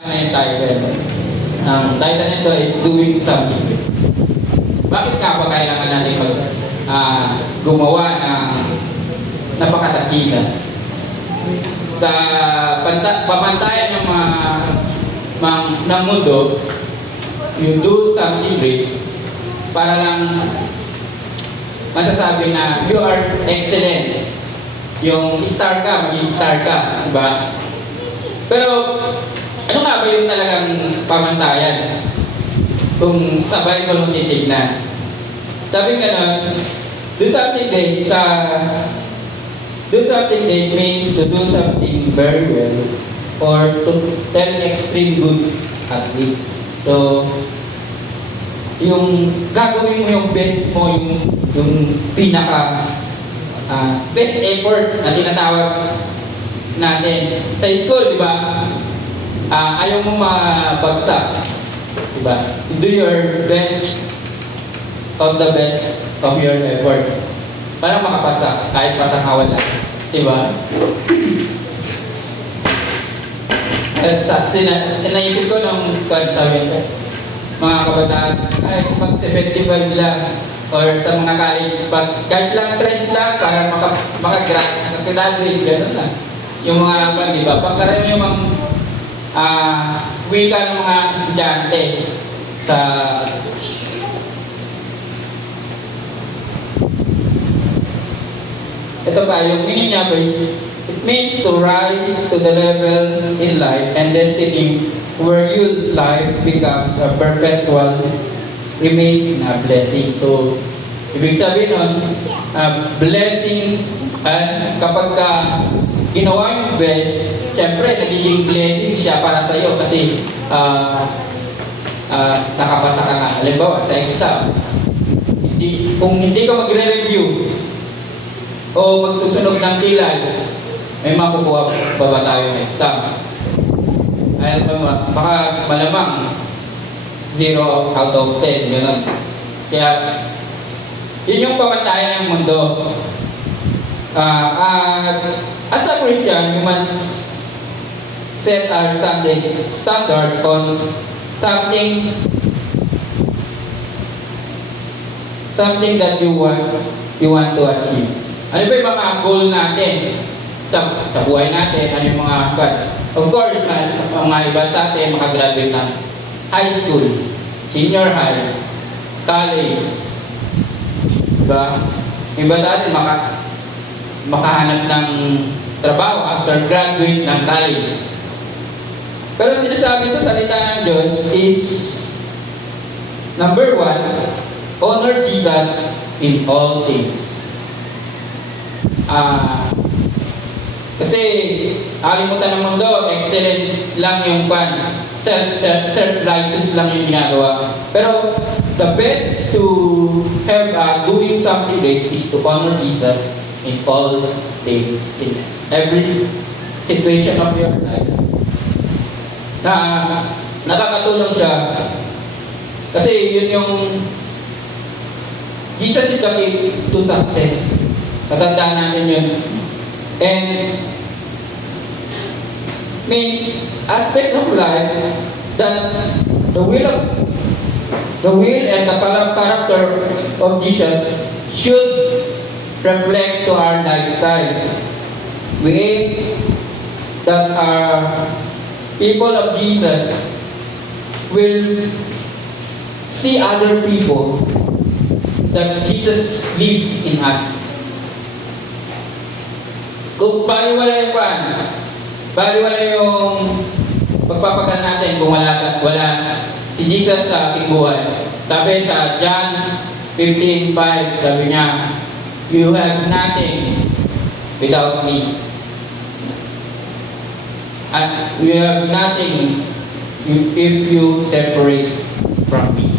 Yung title. Ang title nito is Doing Something Good. Bakit nga ba kailangan natin gumawa ng napakatakilan? Sa pamantayan ng ng mundo, you do something great para lang masasabi na you are excellent. Yung star ka, maging star ka, diba? Pero ano nga ba yung talagang pamantayan? Kung sabay ko nung titignan. Sabi nga nun, do something great means to do something very well or to tell extreme good at least. So, yung gagawin mo yung best mo, yung pinaka best effort na tinatawag natin. Sa school, di ba? Ayaw mo mabagsak. Di ba? Do your best of the best of your effort. Para makapasa, kahit pasang wala. Di ba? Naisip ko nung mga kabataan, ay mag-75 lang or sa mga college, kahit lang 3 lang para makagraduate, gano'n lang. Yung mga, di ba? Pagkaroon yung mga wika ng mga estudyante sa ito pa, yung meaning niya is it means to rise to the level in life and destiny where your life becomes a perpetual remains in a blessing. So, ibig sabihin nun, blessing, kapag ginawa yung best, siyempre, nagiging blessing siya para sa iyo kasi nakapasa ka nga. Halimbawa, sa exam, kung hindi ka magre-review o magsusunog ng kilay, may makukuha pa ba tayo ng exam? Ay, baka malamang 0 out of 10, gano'n. Kaya, yun yung pamantayan ng mundo. As a Christian, you must set our standard on something that you want to achieve. Ano ba yung mga goal natin sa buhay natin? Ano yung mga of course, mga iba sa atin makagraduate ng high school, senior high, college, diba? Iba sa atin makahanap ng trabaho after graduate ng college. Pero sinasabi sa salita ng Diyos is number 1, honor Jesus in all things. Kasi kalimutan ng mundo, excellent lang yung self-righteous lang yung ginagawa. Pero the best to have doing something great is to honor Jesus in all things, in every situation of your life. Na nakakatulong siya kasi yun yung Jesus is the key to success. Tatandaan natin yun. And means aspects of life that the will and the character of Jesus should reflect to our lifestyle. We aim that our people of Jesus will see other people that Jesus lives in us. Kung baliwala yung pagpapagal natin kung wala si Jesus sa ating buhay. Sabi sa John 15:5, sabi niya, you have nothing without me. And you have nothing if you separate from me.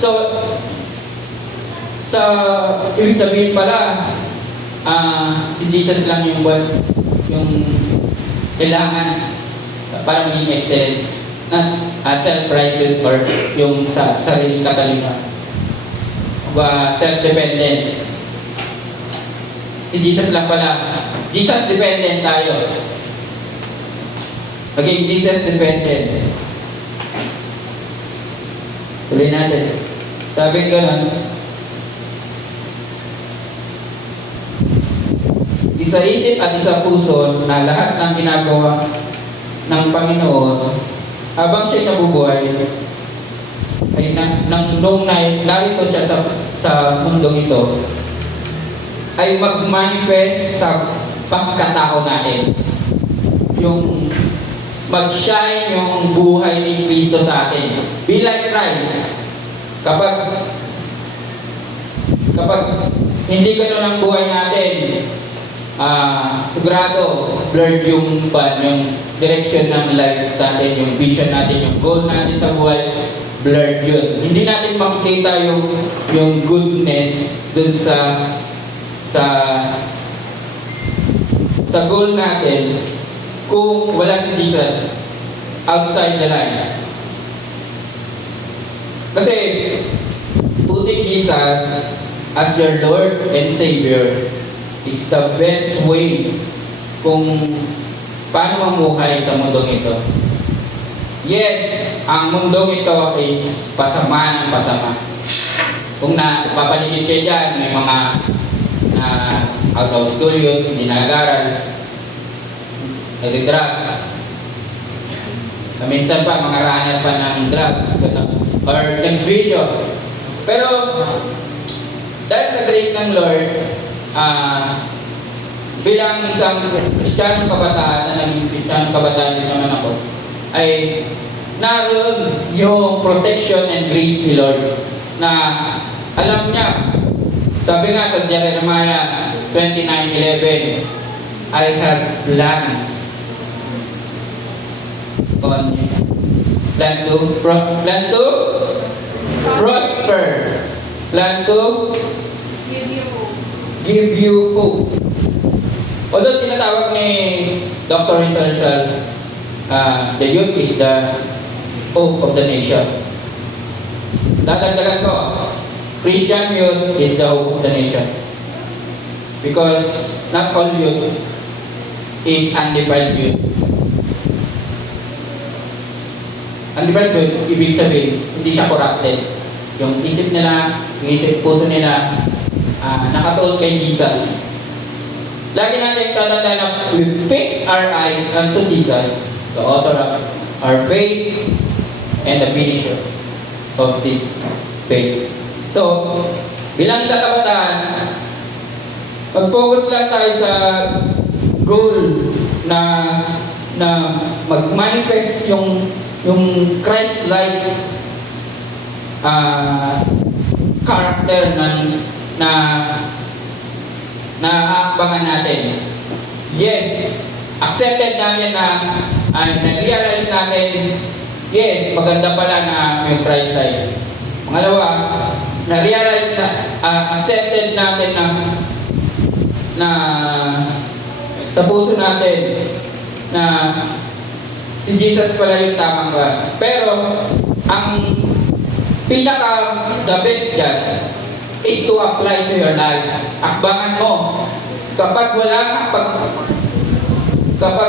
So, sa ibig sabihin pala, si Jesus lang yung kailangan para maging excellent, not self-righteous or yung sa sariling katalino. Self-dependent. Si Jesus lang pala. Jesus dependent tayo. Maging Jesus dependent. Tuloy natin. Sabi ganun, isa isip at isa puso na lahat ng ginagawa ng Panginoon habang siya'y nabubuhay ay nung narito siya sa mundong ito ay mag-manifest sa pagkatao natin. Yung mag-shine yung buhay ni Kristo sa atin. Be like Christ. Kapag hindi ganun ang buhay natin, sigurado, blurred yung direction ng life natin, yung vision natin, yung goal natin sa buhay, blurred yun. Hindi natin makikita yung goodness dun sa goal natin kung wala si Jesus outside the line. Kasi putting Jesus as your Lord and Savior is the best way kung paano mamuhay sa mundong ito. Yes, ang mundong ito is pasama ng pasama. Kung papaligid kayo dyan, may mga out of school yun, hindi nag-aral, nag-drugs. Minsan pa, mga rahanap pa ng drugs or confusion. Pero, dahil sa grace ng Lord, bilang isang Kristiyanong kabataan, na naging Kristiyanong kabataan din naman ako, ay naroon yung protection and grace ni Lord na alam niya. Sabi nga sa Jeremiah 29:11, I have plans on you. Plan to prosper. Plan to give you hope. Although tinatawag ni Dr. Rizal, the youth is the hope of the nation. Dadagdagan ko, Christian youth is the hope of the nation. Because not all youth is undefiled youth. Undefiled youth, ibig sabihin, hindi siya corrupted. Yung isip nila, yung isip puso nila, nakatuon kay Jesus. Lagi natin tatandaan na we fix our eyes unto Jesus, the author of our faith and the finisher of this faith. So, bilang sa kabataan, mag-focus lang tayo sa goal na mag-manifest yung Christ-like character na naaabangan natin. Yes, accepted natin na-realize natin, yes, maganda pala na yung Christ-like. Pangalawa, na-realize na, accepted natin na sa puso natin na si Jesus pala yung tamang ba. Pero, ang the best dyan is to apply to your life. Akbangan mo. Kapag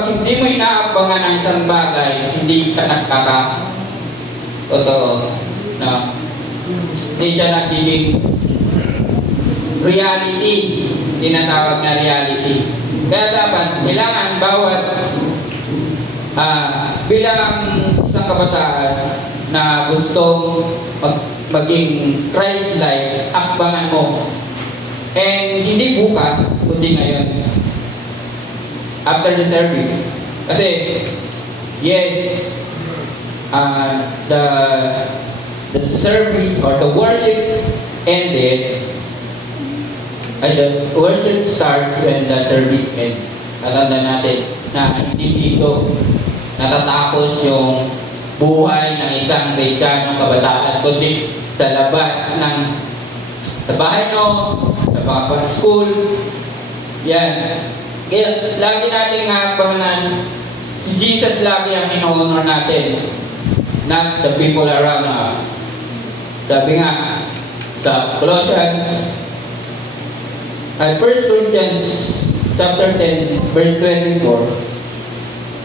hindi mo inaakbangan ang isang bagay, hindi ka totoo. No? Hindi siya nagiging reality. Tinatawag na reality. Kaya dapat, kailangan bawat bilang isang kabataan na gustong maging Christ-like, akbangan mo. And hindi bukas, kundi ngayon. After the service. Kasi, yes, the service or the worship ended, and the worship starts when the service ends. Tatanda natin na hindi dito natatapos yung buhay ng isang Kristiyanong kabataan, kundi sa labas sa bahay no, sa mga school. Yan. Kaya lagi natin pamanan, si Jesus lagi ang ino-honor natin, not the people around us. Sabi nga sa Colossians, 1 Corinthians chapter 10 verse 24,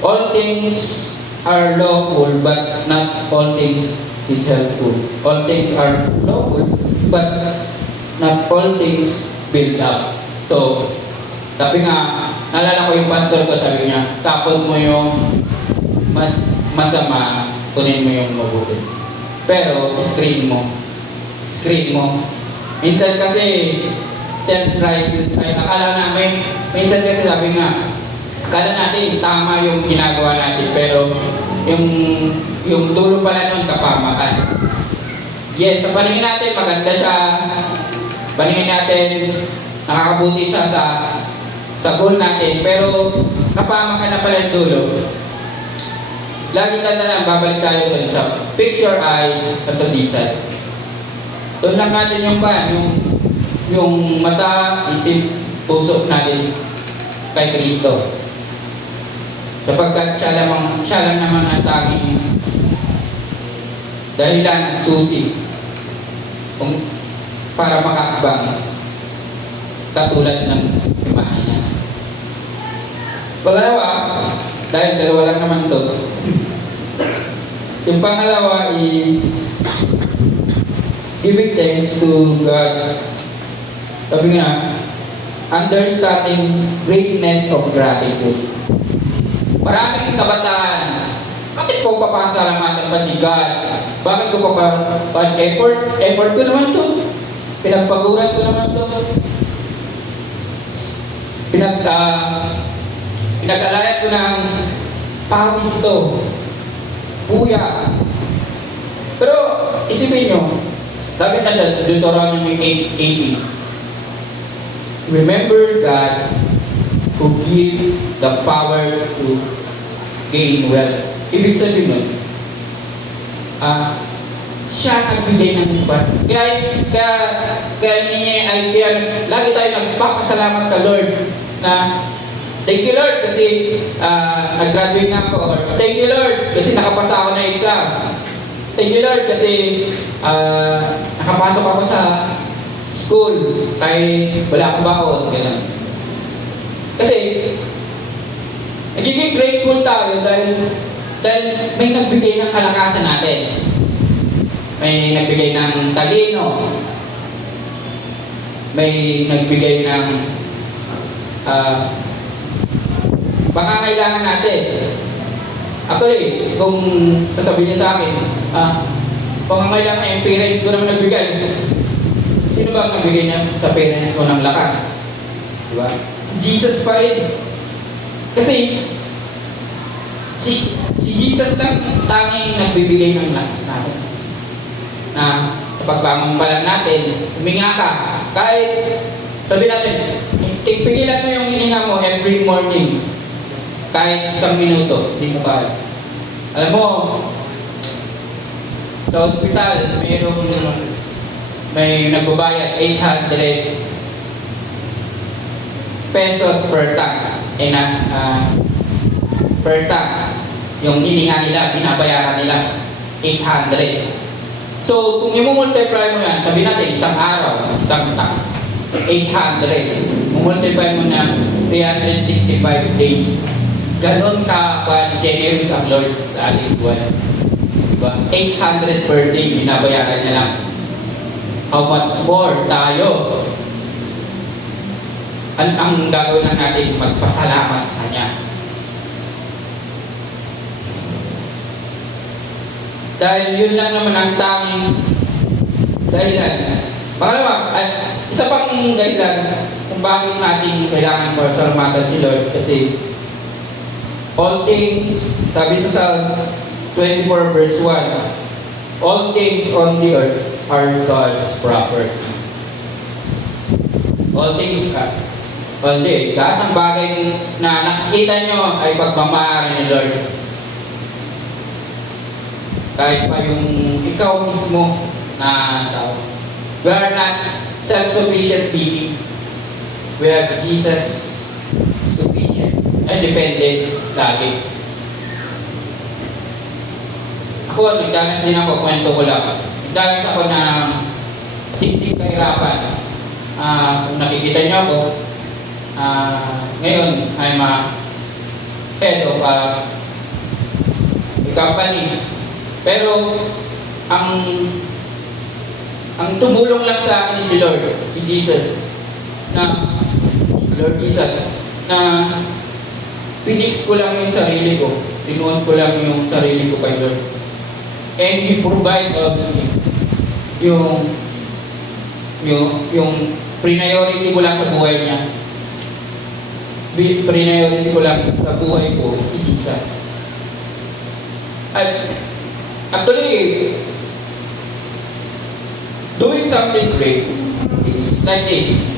all things are lawful, but not all things is helpful. All things are lawful, but not all things build up. So, sabi nga, naalala ko yung pastor ko, sabi niya, tapon mo yung masama, kunin mo yung mabuti. Pero, screen mo. Screen mo. Minsan kasi, self-righteous ay akala namin, minsan kasi sabi nga, akala natin tama yung ginagawa natin, pero yung dulo pala nun kapamakan. Yes, sa paningin natin maganda siya, paningin natin nakakabuti siya sa goal natin, pero kapamakan na pala yung dulo. Lagi tandaan, babalik tayo dun sa fix your eyes unto Jesus. Doon lang natin yung mata, isip, puso natin kay Kristo. Sapagkat siya lang naman ang tanging dahilan at susi para makakabang katulad ng imahe niya. Pangalawa, dahil dalawa lang naman to. Yung pangalawa is giving thanks to God. Sabi nga, understanding greatness of gratitude. Maraming kabataan, bakit ko papasalamatan pa si God? Bakit ko effort ko naman to. Pinagpaguran ko naman to. Pinag-alayat ko ng pawis to. Buya. Pero isipin nyo, sabi na sa Deuteronomy 8:18, remember God who give the power to gain wealth. Ibig sabihin nun, siya nagbigay ng iba. Kaya lagi tayo nagpapasalamat sa Lord na thank you Lord kasi nag-graduate na ako, or thank you Lord kasi nakapasa ako na exam. Thank you Lord kasi nakapasok ako sa school kahit wala akong baon. Ganun. Kasi nagiging grateful tayo dahil may nagbigay ng kalakasan natin. May nagbigay ng talino. May nagbigay ng pangangailangan natin. Actually, kung sasabihin niya sa akin, pangangailangan yung parents ko naman nagbigay. Sino ba ang nagbigay niya sa parents ko ng lakas? Diba? Si Jesus pa rin. Kasi si Jesus lang tanging nagbibigay ng lakas natin. Na sa pagbangon pa lang natin, huminga ka. Kahit sabi natin, pigilan mo yung hininga mo every morning. Kahit isang minuto, hindi mo kaya. Alam mo, sa hospital, may nagbabayad 800 pesos per tank. Per tank. Yung hininga nila, binabayaran nila 800. So, kung i-multiply mo yan, sabi natin, isang araw, isang tank, 800. Multiply mo na 365 days. Ganon ka-generous ang Lord sa ating buwan. Diba? 800 per day, binabayaran niya lang. How much more tayo? Ang gagawin na natin, magpasalamat sa Kanya. Dahil yun lang naman ang tanging dahilan. Pangalawa, isa pang dahilan kung bakit natin kailangan pasalamatan si Lord kasi all things, sabi sa Psalm 24 verse 1, all things on the earth are God's property. All things, lahat ng bagay na nakikita nyo ay pagmamahal ni Lord. Kahit pa yung ikaw mismo na tao. We are not self-sufficient being. We have Jesus sufficient. Independent lagi. Ako, nagdanas din ako, kwento ko lang. Nagdanas ako ng hindi kahirapan. Kung nakikita niyo ako, ngayon, I'm a head of company. Pero ang tumulong lang sa akin si Lord, si Jesus, na Lord Jesus, na pinix ko lang yung sarili ko, tinuon ko lang yung sarili ko kay Lord. And He provide everything. Yung priority ko lang sa buhay niya. Priority ko lang sa buhay ko, si Jesus. At actually, doing something great is like this.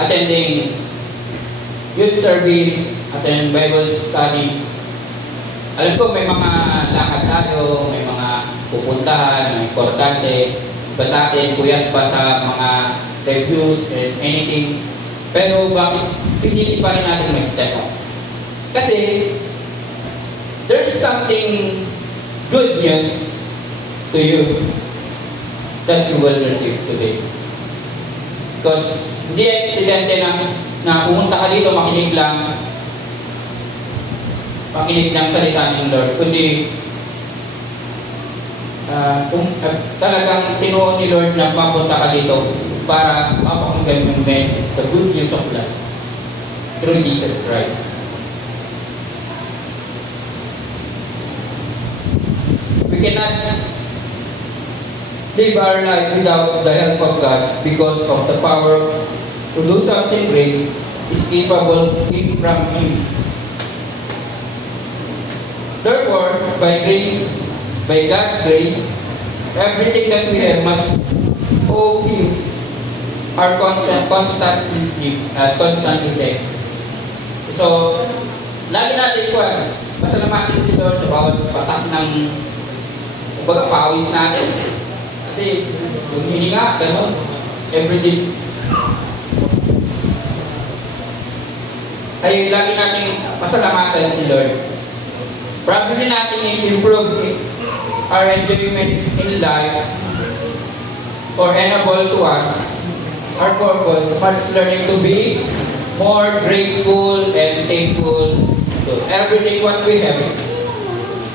Attending youth service, attend Bible study. Alam ko may mga lakad tayo, may mga pupuntahan, na importante. Iba sa atin, puyat pa sa mga reviews and anything. Pero bakit pinili pa rin natin mag-step up? Kasi there's something good news to you that you will receive today. Because hindi aksidente na pumunta ka dito, makinig ng salita ng Lord, kundi talagang tinuon ni Lord na mapunta ka dito para mapakinggan yung message, the good news of life through Jesus Christ. We cannot live our life without the help of God because of the power to do something great is capable from Him. Therefore, by God's grace, everything that we have must owe Him our constantly thanks. So, lagi natin pasalamatin si Lord sa bawat patak ng pawis natin. Kasi yung hininga, gano'n, everyday. Ay lagi natin pasalamatan si Lord. Probably natin is improve our enjoyment in life or enable to us our purpose, much learning to be more grateful and thankful to everything what we have.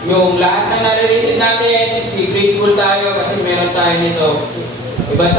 Yung lahat ng nare-receive natin, be grateful tayo kasi meron tayo nito. Iba